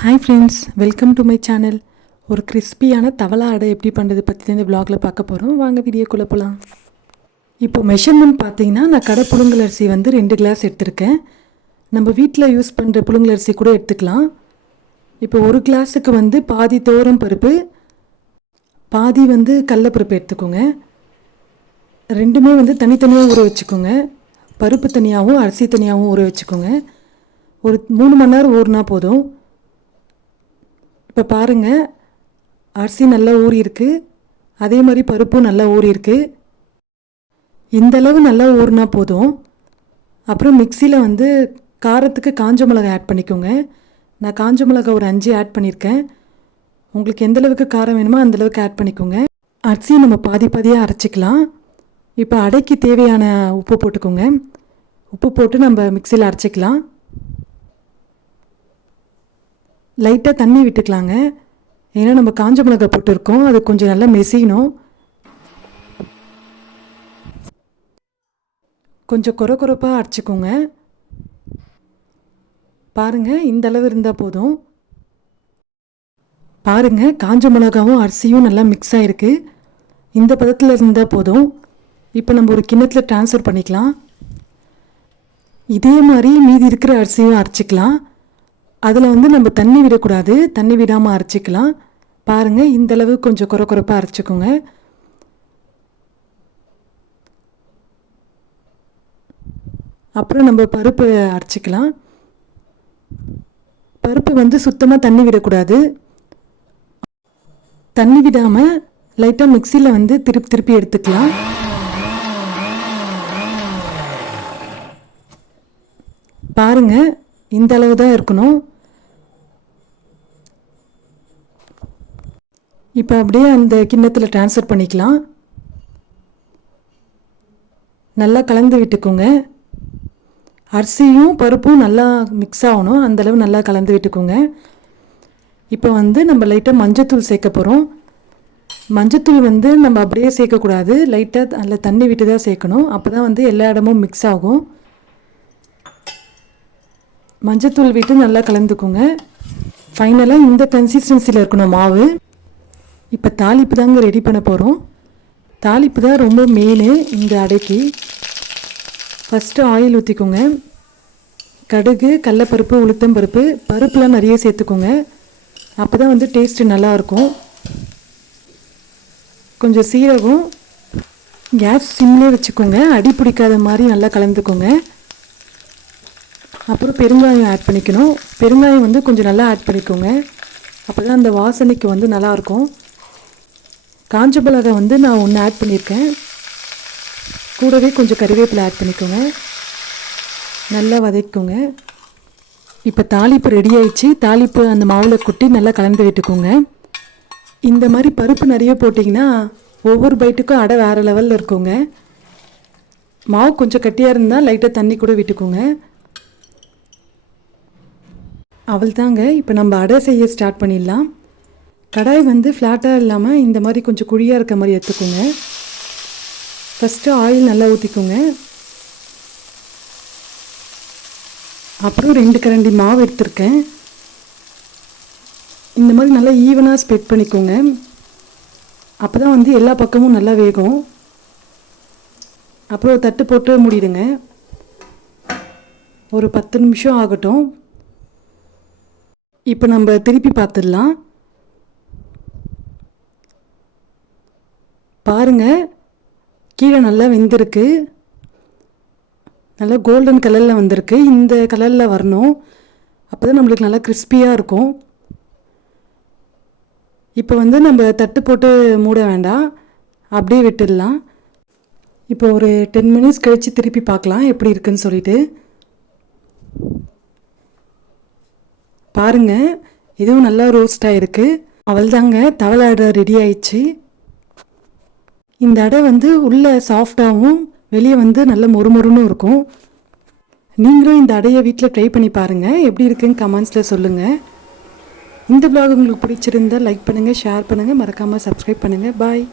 Hi friends, welcome to my channel. ஒரு கிறிஸ்பியான தவளை அடை எப்படி பண்ணுறது பற்றி தான் இந்த விலாகில் பார்க்க போகிறோம். வாங்க வீடியோக்குள்ளே போகலாம். இப்போ மெஷர்மெண்ட் பார்த்தீங்கன்னா, நான் கடை புழுங்கலரிசி வந்து 2 கிளாஸ் எடுத்திருக்கேன். நம்ம வீட்டில் யூஸ் பண்ணுற புழுங்கலரிசி கூட எடுத்துக்கலாம். இப்போ 1 கிளாஸுக்கு வந்து பாதி துவரம் பருப்பு, பாதி வந்து கடலைப்பருப்பு எடுத்துக்கோங்க. ரெண்டுமே வந்து தனித்தனியாக ஊற வச்சுக்கோங்க. பருப்பு தனியாகவும் அரிசி தனியாகவும் ஊற வச்சுக்கோங்க. ஒரு 3 மணி நேரம் ஊறினா போதும். இப்போ பாருங்கள், அரிசி நல்லா ஊறியிருக்கு, அதே மாதிரி பருப்பும் நல்லா ஊறியிருக்கு. இந்தளவு நல்லா ஊறினா போதும். அப்புறம் மிக்சியில் வந்து காரத்துக்கு காஞ்ச மிளகாய் ஆட் பண்ணிக்கோங்க. நான் காஞ்ச மிளகாய் ஒரு 5 ஆட் பண்ணியிருக்கேன். உங்களுக்கு எந்தளவுக்கு காரம் வேணுமோ அந்தளவுக்கு ஆட் பண்ணிக்கோங்க. அரிசியை நம்ம பாதி பாதியாக அரைச்சிக்கலாம். இப்போ அடைக்கு தேவையான உப்பு போட்டுக்கோங்க. உப்பு போட்டு நம்ம மிக்சியில் அரைச்சிக்கலாம். லைட்டாக தண்ணி விட்டுக்கலாங்க, ஏன்னா நம்ம காஞ்ச மிளகாய் போட்டுருக்கோம், அது கொஞ்சம் நல்லா மெசியணும். கொஞ்சம் கொரப்பாக அரைச்சிக்கோங்க. பாருங்கள், இந்த அளவு இருந்தால் போதும். பாருங்கள், காஞ்ச மிளகாவும் அரிசியும் நல்லா மிக்ஸ் ஆகிருக்கு. இந்த பதத்தில் இருந்தால் போதும். இப்போ நம்ம ஒரு கிண்ணத்தில் ட்ரான்ஸ்ஃபர் பண்ணிக்கலாம். இதே மாதிரி மீதி இருக்கிற அரிசியும் அரைச்சிக்கலாம். அதில் வந்து நம்ம தண்ணி விடக்கூடாது, தண்ணி விடாமல் அரைச்சிக்கலாம். பாருங்கள், இந்தளவு கொஞ்சம் கொரப்பாக அரைச்சிக்கோங்க. அப்புறம் நம்ம பருப்பு அரைச்சிக்கலாம். பருப்பு வந்து சுத்தமாக தண்ணி விடக்கூடாது. தண்ணி விடாமல் லைட்டாக மிக்சியில் வந்து திருப்பி எடுத்துக்கலாம். பாருங்கள், இந்த அளவு தான் இருக்கணும். இப்போ அப்படியே அந்த கிண்ணத்தில் ட்ரான்ஸ்ஃபர் பண்ணிக்கலாம். நல்லா கலந்து விட்டுக்கோங்க. அரிசியும் பருப்பும் நல்லா மிக்ஸ் ஆகணும், அந்தளவு நல்லா கலந்து விட்டுக்கோங்க. இப்போ வந்து நம்ம லைட்டாக மஞ்சத்தூள் சேர்க்க போகிறோம். மஞ்சத்தூள் வந்து நம்ம அப்படியே சேர்க்கக்கூடாது, லைட்டாக அதில் தண்ணி விட்டு தான் சேர்க்கணும். அப்போ தான் வந்து எல்லா இடமும் மிக்ஸ் ஆகும். மஞ்சத்தூள் விட்டு நல்லா கலந்துக்கோங்க. ஃபைனலாக இந்த கன்சிஸ்டன்சியில் இருக்கணும் மாவு. இப்போ தாளிப்பு தாங்க ரெடி பண்ண போகிறோம். தாளிப்பு தான் ரொம்ப மெயினு இந்த அடைக்கு. ஃபஸ்ட்டு ஆயில் ஊற்றிக்கோங்க. கடுகு, கடலைப்பருப்பு, உளுத்தம்பருப்பு, பருப்புலாம் நிறைய சேர்த்துக்கோங்க. அப்போ தான் வந்து டேஸ்ட்டு நல்லாயிருக்கும். கொஞ்சம் சீரகம், கேஸ் சிம்லேயே வச்சுக்கோங்க, அடி பிடிக்காத மாதிரி நல்லா கலந்துக்கோங்க. அப்புறம் பெருங்காயம் ஆட் பண்ணிக்கணும். பெருங்காயம் வந்து கொஞ்சம் நல்லா ஆட் பண்ணிக்கோங்க, அப்போ தான் அந்த வாசனைக்கு வந்து நல்லாயிருக்கும். காஞ்ச மிளகாய் வந்து நான் 1 ஆட் பண்ணியிருக்கேன். கூடவே கொஞ்சம் கறிவேப்பிலை ஆட் பண்ணிக்கோங்க, நல்லா வதக்கிக்கோங்க. இப்போ தாளிப்பு ரெடி ஆயிடுச்சு. தாளிப்பு அந்த மாவில் கொட்டி நல்லா கலந்து விட்டுக்கோங்க. இந்த மாதிரி பருப்பு நிறைய போட்டிங்கன்னா ஒவ்வொரு பைட்டுக்கும் அடை வேறு லெவலில் இருக்குங்க. மாவு கொஞ்சம் கட்டியாக இருந்தால் லைட்டாக தண்ணி கூட விட்டுக்கோங்க. அவள் தாங்க, இப்போ நம்ம அடை செய்ய ஸ்டார்ட் பண்ணிடலாம். கடாய் வந்து ஃப்ளாட்டாக இல்லாமல் இந்த மாதிரி கொஞ்சம் குழியாக இருக்க மாதிரி எடுத்துக்கோங்க. ஃபஸ்ட்டு ஆயில் நல்லா ஊற்றிக்கோங்க. அப்புறம் 2 கரண்டி மாவு எடுத்துருக்கேன். இந்த மாதிரி நல்லா ஈவனாக ஸ்ப்ரெட் பண்ணிக்கோங்க, அப்போ தான் வந்து எல்லா பக்கமும் நல்லா வேகும். அப்புறம் தட்டு போட்டு மூடிடுங்க. ஒரு 10 நிமிஷம் ஆகட்டும். இப்போ நம்ம திருப்பி பார்த்துடலாம். பாருங்கள், கீழே நல்லா வெந்திருக்கு, நல்லா கோல்டன் கலரில் வந்திருக்கு. இந்த கலரில் வரணும், அப்போ தான் நம்மளுக்கு நல்லா கிறிஸ்பியாக இருக்கும். இப்போ வந்து நம்ம தட்டு போட்டு மூட வேண்டாம், அப்படியே விட்டுடலாம். இப்போ ஒரு 10 மினிட்ஸ் கழித்து திருப்பி பார்க்கலாம் எப்படி இருக்குன்னு சொல்லிட்டு. பாருங்கள், இதுவும் நல்லா ரோஸ்ட் ஆகிருக்கு. அவள் தாங்க, தவளை அடை ரெடி ஆயிடுச்சு. இந்த அடை வந்து உள்ளே சாஃப்டாகவும் வெளியே வந்து நல்ல மொறுமொறுன்னு இருக்கும். நீங்களும் இந்த அடையை வீட்டில் ட்ரை பண்ணி பாருங்கள், எப்படி இருக்குன்னு கமெண்ட்ஸில் சொல்லுங்கள். இந்த vlog உங்களுக்கு பிடிச்சிருந்தால் லைக் பண்ணுங்கள், ஷேர் பண்ணுங்கள், மறக்காமல் சப்ஸ்கிரைப் பண்ணுங்கள். பாய்.